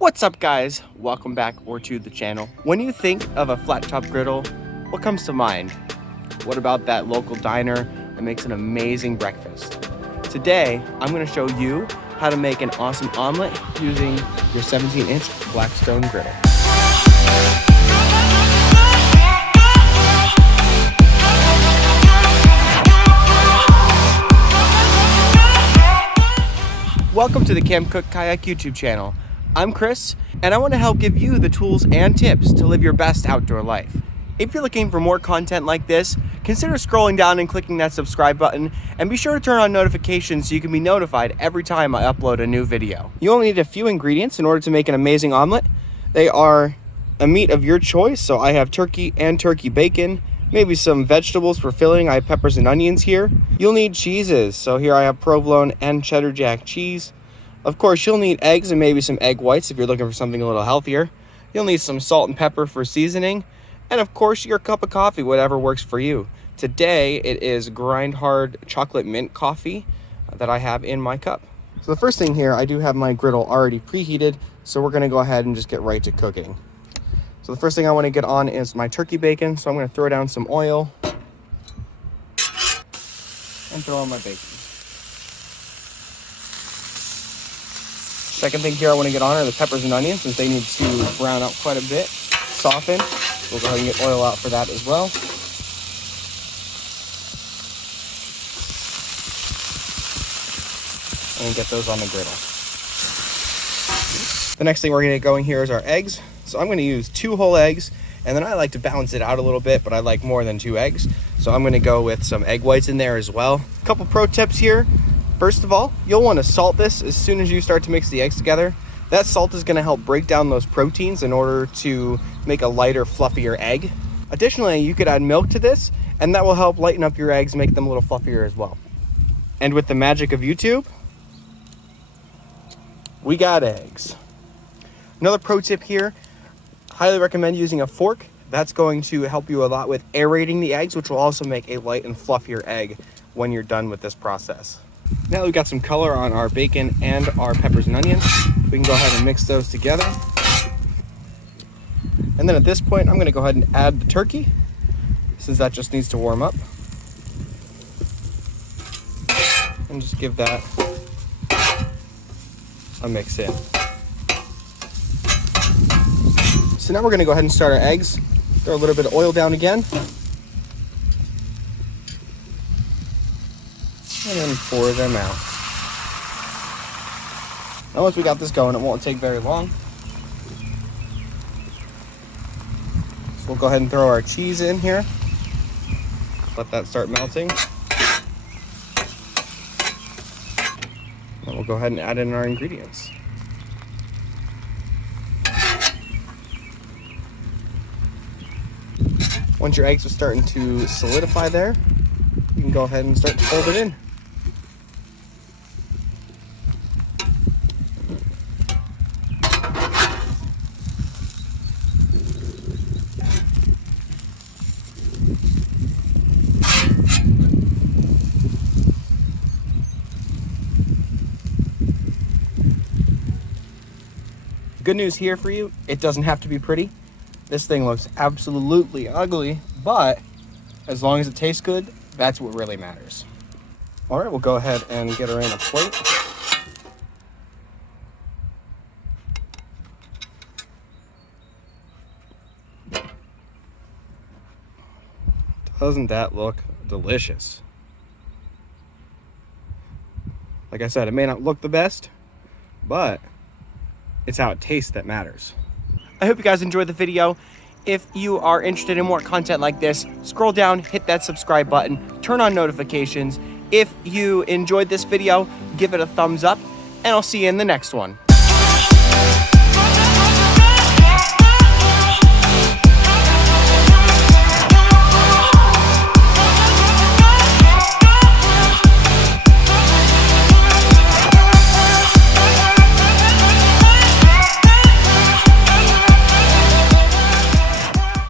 What's up, guys? Welcome back to the channel. When you think of a flat top griddle, what comes to mind? What about that local diner that makes an amazing breakfast? Today, I'm going to show you how to make an awesome omelet using your 17-inch Blackstone Griddle. Welcome to the Camp Cook Kayak YouTube channel. I'm Chris, and I want to help give you the tools and tips to live your best outdoor life. If you're looking for more content like this, consider scrolling down and clicking that subscribe button, and be sure to turn on notifications so you can be notified every time I upload a new video. You only need a few ingredients in order to make an amazing omelet. They are a meat of your choice, so I have turkey and turkey bacon, maybe some vegetables for filling. I have peppers and onions here. You'll need cheeses, so here I have provolone and cheddar jack cheese. Of course, you'll need eggs and maybe some egg whites if you're looking for something a little healthier. You'll need some salt and pepper for seasoning. And of course, your cup of coffee, whatever works for you. Today, it is grind hard chocolate mint coffee that I have in my cup. So the first thing here, I do have my griddle already preheated, so we're gonna go ahead and just get right to cooking. So the first thing I wanna get on is my turkey bacon. So I'm gonna throw down some oil and throw on my bacon. Second thing here I want to get on are the peppers and onions, since they need to brown out quite a bit, soften. We'll go ahead and get oil out for that as well. And get those on the griddle. The next thing we're going to get going here is our eggs. So I'm going to use 2 whole eggs, and then I like to balance it out a little bit, but I like more than 2 eggs. So I'm going to go with some egg whites in there as well. A couple pro tips here. First of all, you'll want to salt this as soon as you start to mix the eggs together. That salt is going to help break down those proteins in order to make a lighter, fluffier egg. Additionally, you could add milk to this, and that will help lighten up your eggs, make them a little fluffier as well. And with the magic of YouTube, we got eggs. Another pro tip here, highly recommend using a fork. That's going to help you a lot with aerating the eggs, which will also make a light and fluffier egg when you're done with this process. Now that we've got some color on our bacon and our peppers and onions, we can go ahead and mix those together. And then at this point, I'm going to go ahead and add the turkey, since that just needs to warm up. And just give that a mix in. So now we're going to go ahead and start our eggs. Throw a little bit of oil down again. And then pour them out. Now once we got this going, it won't take very long. So we'll go ahead and throw our cheese in here. Let that start melting. And we'll go ahead and add in our ingredients. Once your eggs are starting to solidify there, you can go ahead and start to fold it in. Good news here for you, it doesn't have to be pretty. This thing looks absolutely ugly, but as long as it tastes good, that's what really matters. All right, we'll go ahead and get her in a plate. Doesn't that look delicious? Like I said, it may not look the best, but it's how it tastes that matters. I hope you guys enjoyed the video. If you are interested in more content like this, scroll down, hit that subscribe button, turn on notifications. If you enjoyed this video, give it a thumbs up, and I'll see you in the next one.